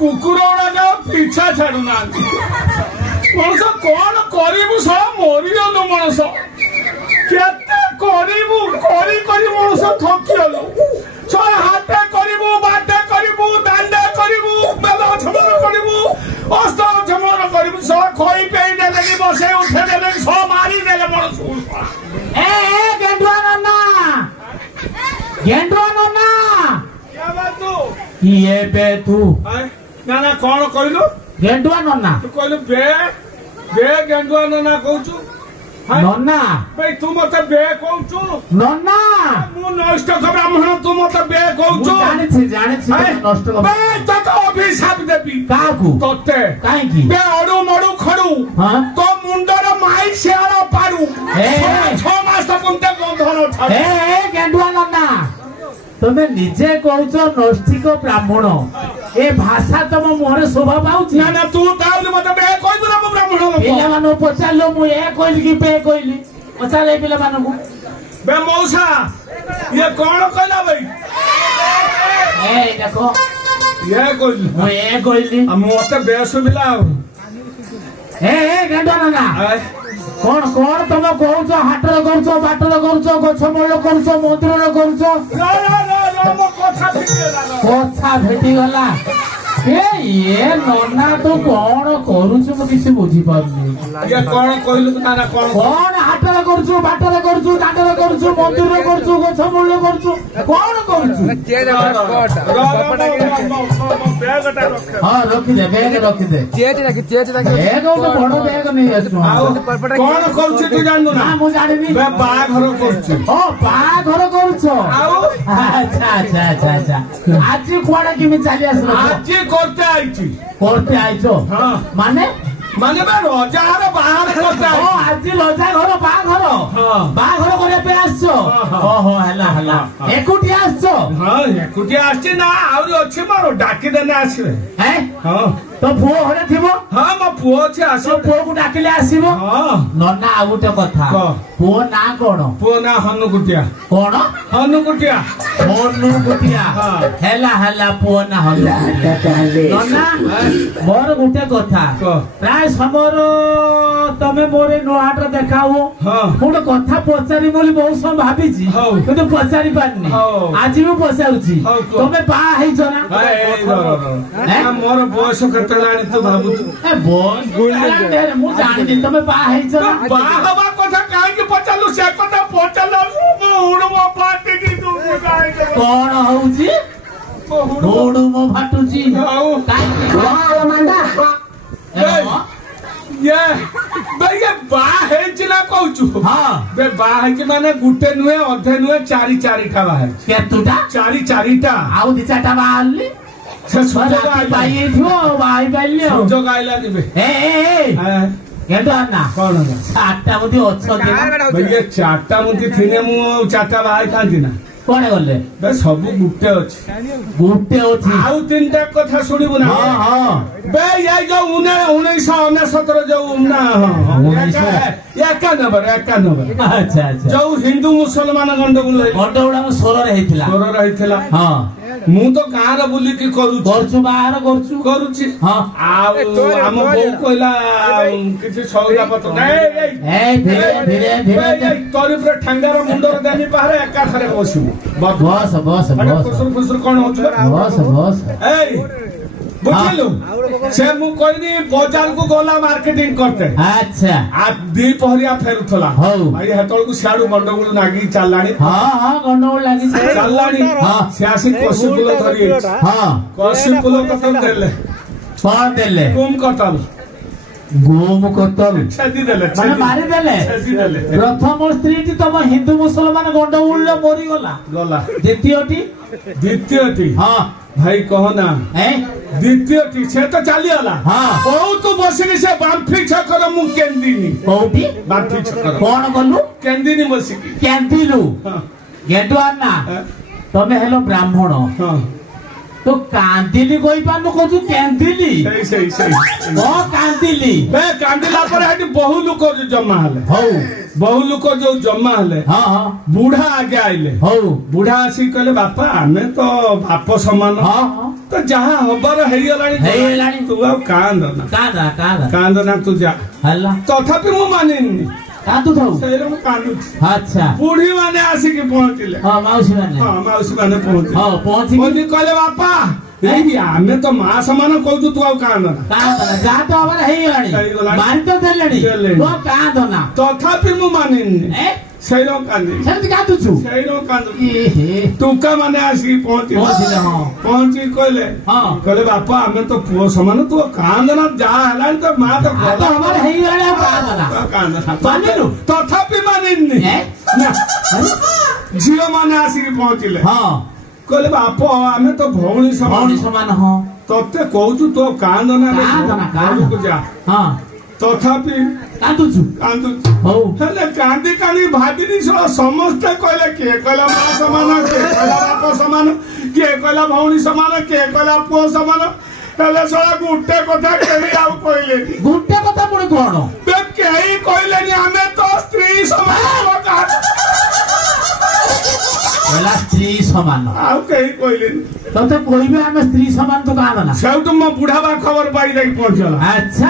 कुकुर पीछा छाड़ू ना मनुष्य कौन करू सब मरीगलु मनुष्य केते करू मनुष्य थकिगलु छह हाथे करू बाटे करू दांडे करू बेल झमर करू अस्त झमर करू सब खोई पेई देले कि बसे उठे देले सब मारी देले मनुष्य ए गेंडुआ नन्ना क्या बात तू ये बे तू ना ना कौन कहलु गेंडुआ नन्ना तू कहलु बे गेंडुआ नन्ना कहूचु नन्ना भाई तू मते बे कहूचु नन्ना मु नष्ट ब्राह्मण तू मते बे कहूचु जाने नष्ट बे तत अभिशाप देबी काकू तते काई की बे अडू मडू खडू हां तो मुंडर माई शेळ पाडू ए 6 मास पुंते गंधन छाड़ ए गेंडुआ नन्ना तमे निजे कहूच नैष्ठिक ब्राह्मण ए भाषा तुम मुहरे शोभा पाउछ ना ना तू ताल मते बे कहबु ना ब्राह्मण लोक पिला मानो पचालो मु ए कहली कि बे कहली पचाल ए पिला मानो को बे मौसा ये कौन कहला भाई ए देखो ये कहली मु ए कहली मते बे सुबिला ए गेंडुआ नन्ना कौन तुम कहूच हाटर करुच बाटर करुच गछ मूल करुच मंदिर करुच कथा भेटी गला ये नन्ना तू कौन करुच मु किसी बुझी पारनी ये कौन कहलु ना ना कौन हाटर करुच बाटर करुच दांडर करुच मंदिर करुच गछ मूल करुच कौन करुच हां रखी दे बैग रखी दे बैग तो बड़ बैग नहीं आसु कौन करुछ तू जाननु ना मु जानिनी बे बाघर करुछ ओ बाघर करुछ अच्छा आज कुआडा किमी चली आसलो आज करते आइछो हां माने बे रजार बाहर करते ओ आज लजा घर बाघर बाघर करे पे आछो ओहो हला एकुटी आछो हां एकुटी आछि ना आउरी अछि मारो डाकी देने आछिबे हैं हां तो पुओ हरे थिबो हां म पुओ छै आसो पुओ को डाकिले आसीबो हां नन्ना आ गुटे कथा पुओ ना कोन पुओ ना हनुकुटिया कोन हनुकुटिया हेला पुओ ना हल्ला नन्ना मोर गुटे कथा प्राय समर तमे मोरे नोहाट देखाओ गोटे कथा पचारि बोली बहुत समय भाबिछि किंतु पचारि पारनी आज भी पचारुछि तमे बा हेइछ ना मोर बयस कतलानी तो भाबुछु ए बस गुल्ले मु जानि तमे बा हेइछ ना बा हवा कथा काहे के पचालु से कथा पचालु उड़मो पाटी की तू बुझाई कोन होउछि उड़मो फाटुछि काहे वाह मंदा ये भैया बा हेचिला कहूछु हां बे बा हेची माने गुटे नुहे अधे नुहे चारि टा बा है केतुटा चारि टा आउ दि चाटा बाहरली से सुजो बाई थियो बाई बाइले सुजो गाइला दिबे ए गेंडुआ ना कोन चाटा मुदी अछते भैया चाटा मुदी थिने मु चाटा बाई खांती ना कोने गले बे सब गुटे अछि आउ तीनटा कथा सुनिबु ना हां बे ये जो 1969 जो ना या का नंबर अच्छा जो हिंदू मुसलमान गंडगोल सोर रहितला हां मु तो गाँव बुली की करछु बाहर करूची हां हम बो कहला किछि सौदा पत्र ए धीरे तोरी पर ठंगार मुंडर देनी पारे एका थरे बसिबो बस फुसुर कोन होछ बस ए बुझलु से मु कहनी बाजार को गोला मार्केटिंग करते अच्छा आ दी पहरिया फेरुथला हौ भाई हेतल को सियाडू गंडगोल नागी चललानी हां गंडगोल लागी चललानी सियासी पसिबुल धरि हां पसिबुल कतल देले कौन देले गोम कतल छेदी देले माने मारी देले प्रथम स्त्री तम हिंदू मुसलमान गंडगोल मरी गला द्वितीयटी हां भाई कहो ना द्वितीयटी से तो चली गला हां बहुत बसिनी से बांफी छकर मु केंदिनी कोठी बांफी छकर कोन गलु केंदिनी बसिकी केंदिलु गेंडू आना तमे हेलो ब्राह्मण तो कांदिली कोई पानु को तू कांदिली सही ओ कांदिली बे कांदिला पर हेटी बहु लोक जमा हले हो बहु लोक जो जमा हले हां हां बूढ़ा आगे आइले हो बूढ़ा आसी कहले बापा आमे तो बाप समान हां हां तो जहां हबर हेइलानी तू आ कांद ना तू जा हल्ला तथापि मु मानिनी कांदू थाउ सेरे मु कांदू अच्छा बूढ़ी माने आसी के पहुंचले हां माउसी माने पहुंचले हां पहुंची कहले बापा एई आमे तो मां समान कहू तू आ कांद ना जा तो हमारा हेइलानी मार तो देलेनी तो कांद ना तथापि मु मानिनी सेरो कांदी सेरो कांदू छु सेरो कांदू तुका माने आसी पहुंचले हां पहुंची कहले बापा आमे तो पुओ समान तू कांद ना जा हलानी तो मां तो हमारा हेइलानी कांद ना मानिलु तथापि मानिनी ना झियो माने आसी पहुंचले हां कहले बाप आमे तो भौणी समान हां तते कहू तो कांद ना को जा हां तथापि कांदू हो हेले कांदी कांदी भाबिनी समस्त कहले के कहला मां समान के कहला बाप समान के कहला भौणी समान के कहला पुओ समान हेले सळा गुटे कथा केही आउ कहले गुटे कथा पुणी कोन बे केही कहले नि आमे तो स्त्री समान एला स्त्री समान आउ केही कहले तते कहबे आमे स्त्री समान तो कांद ना सेउ तुम बुढ़ा बा खबर पाई जाई पहुंचला अच्छा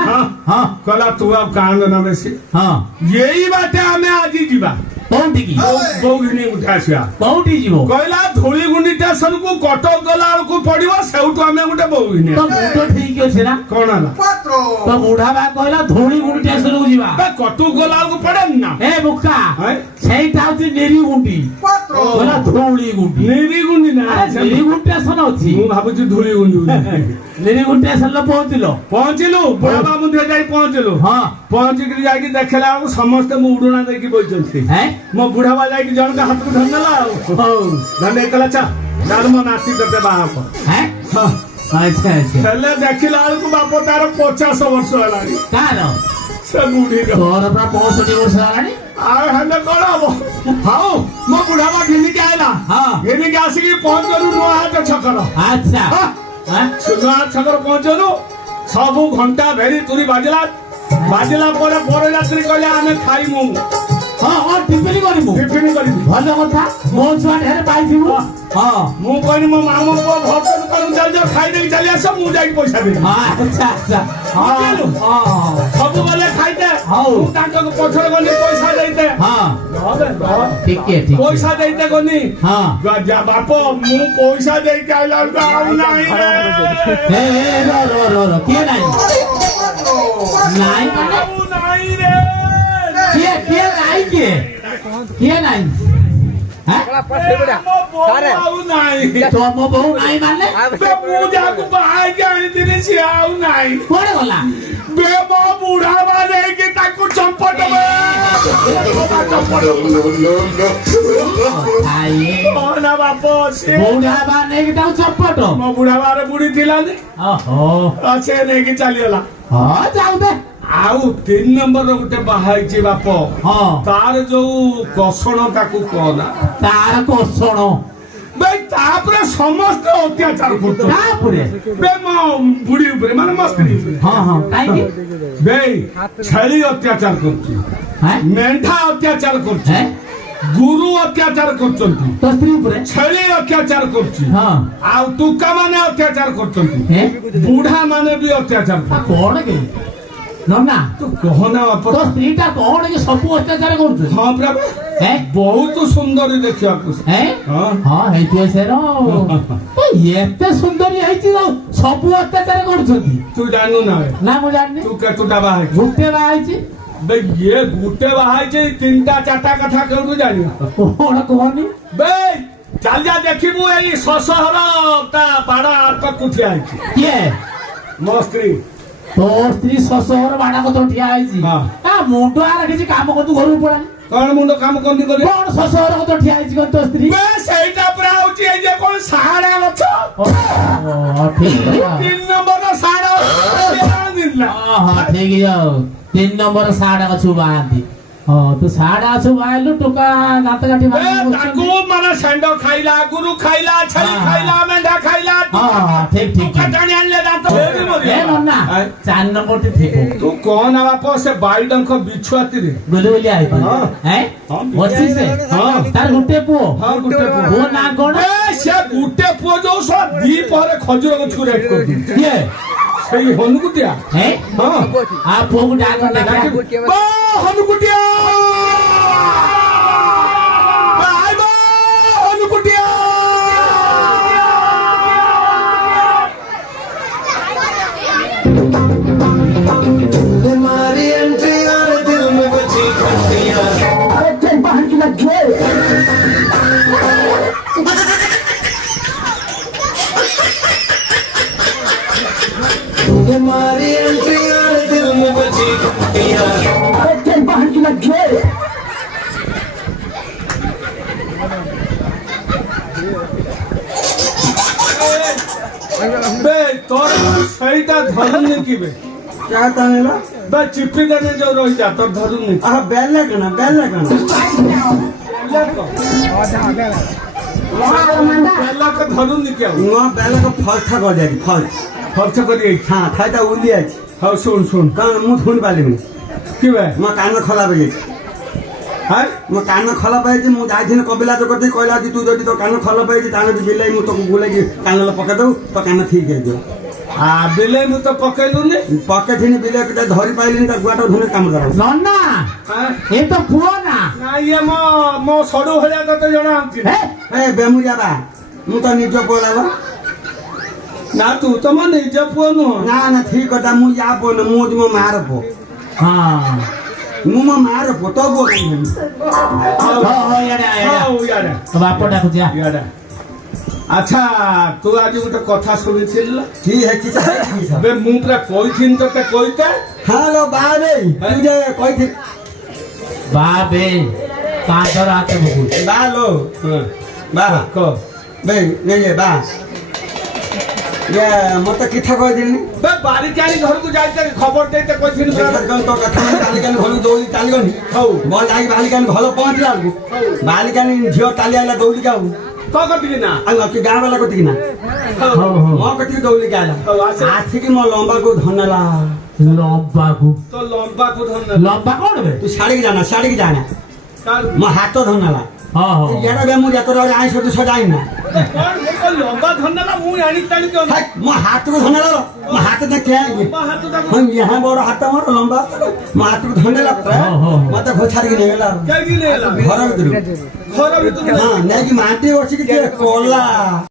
हां कहला तू अब कांद ना बेसी हां यही बाटे आमे आजी जीवा कोंटी की बौघिनी उठासिया कोंटी जीवो कहला धुली गुंडी स्टेशन को कटक गला को पड़िबो सेउटु आमे गुटे बौघिनी तो मुटो ठीक अछि ना कोन आला तो बुढ़ा बा कहला धुली गुंडी स्टेशन को जीवा बे कटक गला को पड़े ना ए बुक्का है सेइटा होची नेरी गुंडी कहला धुली गुंडी नेरी गुंडी ना नेरी गुंडी स्टेशन अछि मु भाबुची धुली गुंडी नेरी गुंडी स्टेशन ल पहुंचिलु बुढ़ा बा मुंडे जाई पहुंचिलु हां पहुंची के जाई देखला समस्त मु उडुना देकी बइचंती हैं मो बुढ़ा बा जाई जण का हाथ को धरला हो धने कला चा दाल मो नाती करते बाहा को हैं अच्छा चले देखिला को बाप तार 50 वर्ष हलानी कार से बूढ़ी रो तोर बा 65 वर्ष हलानी आ हने कोड़ाबो हाउ मो बुढ़ा बा घिनी के आइला हां घिनी के आसी की पहुंच गलु नो हाथ छकर अच्छा हां सुना छकर पहुंचलु सब घंटा भेरी तुरी बाजला पर यात्री कहले आमे खाइमु हां टिफिन करी भलो कथा मो छुआ ढेर पाइथिबो हां मु कहनी मो मामू को भोजन करू चल जा खाइ देई चली आस मु जाई पैसा दे हां अच्छा हां सब गले खाइते हां मु ताको पछर गनी पैसा देते हां ठीक है पैसा देते गनी हां जा बाप मु पैसा देई के आइला आउ नाही रे ए रो के नाही नाही रे के नाही के नाही हैं सारे आउ नाही तो मो बहु नाही मानले बे मु जाकू बाहर के आनी दिने से आउ नाही कोड़े गला बे मो बुढ़ा बाने के ताकू चंपट में आए ना बापो से बुढ़ा बाने के ताकू चंपट मो बुढ़ा बारे बुढ़ी थिला ने ओहो अच्छे ने की चलियला हां जाऊ दे आउ 3 नंबर रो गुटे बाहाई छी बापो हां तार जो कसण ताकू कहना तार कसण बे तापरे समस्त अत्याचार करतो तापरे बे मो बुढ़ी ऊपर माने मस्ती हां काई बे छली अत्याचार करती हैं मेंढा अत्याचार करती हैं गुरु अत्याचार करचंती तो स्त्री ऊपर छली अत्याचार करची हां आ तुका माने अत्याचार करचंती हैं बूढ़ा माने भी अत्याचार आ कोन के नन्ना तो कहना बापा तो स्त्री ता कोन के सब अत्याचार करछ हां प्रभु हैं बहुत सुंदर देखिया कुछ हैं हां हां हेतियो सेरो तो एते सुंदरी हेछि सब अत्याचार करछथि तू जानू ना मु जाननी तू केतुटा बाहाई गुटे बाहाइछि बे ये गुटे बाहाई छै तीनटा चारटा कथा कहू जानी कोन कहनी बे चल जा देखिबू एई ससहर ता बाड़ा आत कुठिया छै के मो स्त्री तो स्त्री ससहर बाड़ा को तो ठिया आइछि हां आ मुंडो आ रखिछि काम को तू घर पड़ा कौन मुंडो काम कोनी करे कोन ससहर को तो ठिया आइछि कोन तो स्त्री बे सेइटा पुरा होची ए जे कोन सहारा गछ ओ ठीक है 3 नंबर सहारा दिला हां ठीक है 3 नंबर सहारा को छुबांती ତୁ ସାଡେ ଆସୁ ବାହାରିଲୁ ଟୋକା ଦାନ୍ତ କାଠି ତାକୁ ମାନେ ଷେଣ୍ଢ ଖାଇଲା ଗୁରୁ ଖାଇଲା ଛେଳି ଖାଇଲା ମେଣ୍ଢା ଖାଇଲା ଠିକ ଠିକ ଟାଣି ଆଣିଲେ ଦାନ୍ତ ନନା 4 ନମ୍ବରଟି ଥିବ ତୁ କଣ ବାପ ସେ ବାଇଡଙ୍କ ବିଛୁଆତିରେ ବୁଲି ବୁଲି ଆଇଥିଲୁ ଅଛି ସେ ତାର ଗୋଟେ ପୁଅ ଗୋଟେ ପୁଅ ନା କଣ ସେ ଗୋଟେ ପୁଅ ଯୋଉ ସବ ଦି ପରେ ଖଜୁର ଗଛକୁ ରେଟ୍ କରୁଛି କିଏ ସେଇ ହନୁକୁଟିଆ ଆ ପୁଅକୁ ଡାକ ହନୁକୁଟିଆ ହନୁକୁଟିଆ तुम्हारी एंट्री और दिल में बची घंटियां बाहर की लग गए तुम्हारी एंट्री और दिल में बची घंटियां बाहर की लग गए बे तोर सहीटा धरुनी की बे क्या कहला बे चिप्पी देने जो रही जा तोर धरुनी बेल लगना पहला का धरुनी क्या नुआ बेल का फल था कर जाएगी फल खर्च करिए हाँ खाइता उली आज हाँ सुन कान मुंह धुन पाली में कि बे मैं कान में खला बजे हाय मैं कान में खला पाए मु जाइथिन कबिला जो करते कहला कि तू जदी तो कान में खला पाए ताने बिलाई मु तो गुले कि कान में पके दऊ तो कान ठीक है जो आ बिले मु तो पकेलु ने पके थिन बिले के धरी पाइलिन त गुआटा धुने काम करा नन्ना ए तो पुओ ना ना ये मो सडू भलिया तो जणा हमती ए बेमुरिया बा मु तो निज बोला बा ना तू तो मन निज पुओ नु ना ना ठीक कथा मु या पो न मु मो मार पो हाँ मु मो मार पो तो बो याडा बाप डाकु जा याडा अच्छा तू आज गोटे कथा शुणिथिल ठीक है कि बे मु पूरा कहिथिन तते कहिते हेलो बाबे तू जे कहि बाबे कादर आते बहु बा लो बा को बे ये बा ये मत किथा कह दिनी बे बारी जानी घर को जाइते खबर देते कहिथिन कन तो कथा तालिकान भलु दौली तालिगनी हौ बोल जाई बालिकान भलो पहुंचला बालिकान झियो ताली आला दौली गाऊ तो कति ना अंग के गाँव वाला कति ना म कति दौली गाला आथि कि म लंबा को धनला लंबा को तो लंबा को धन लंबा कौन बे तू साड़ी की जाना म हाथ धनला हाँ हाँ येडा बे मु जतो आई सो तू सजाई ना कौन मो लंबा धन ना मु आनी तानी के म हाथ को धनला म हाथ न क्या है लंबा हाथ दा हम यहाँ बड़ हाथ मोर लंबा म हाथ को धनला मत खोछार की नेला काय गिलेला घर भीतर घर भीतर हां नेकी माटी बसी की कोला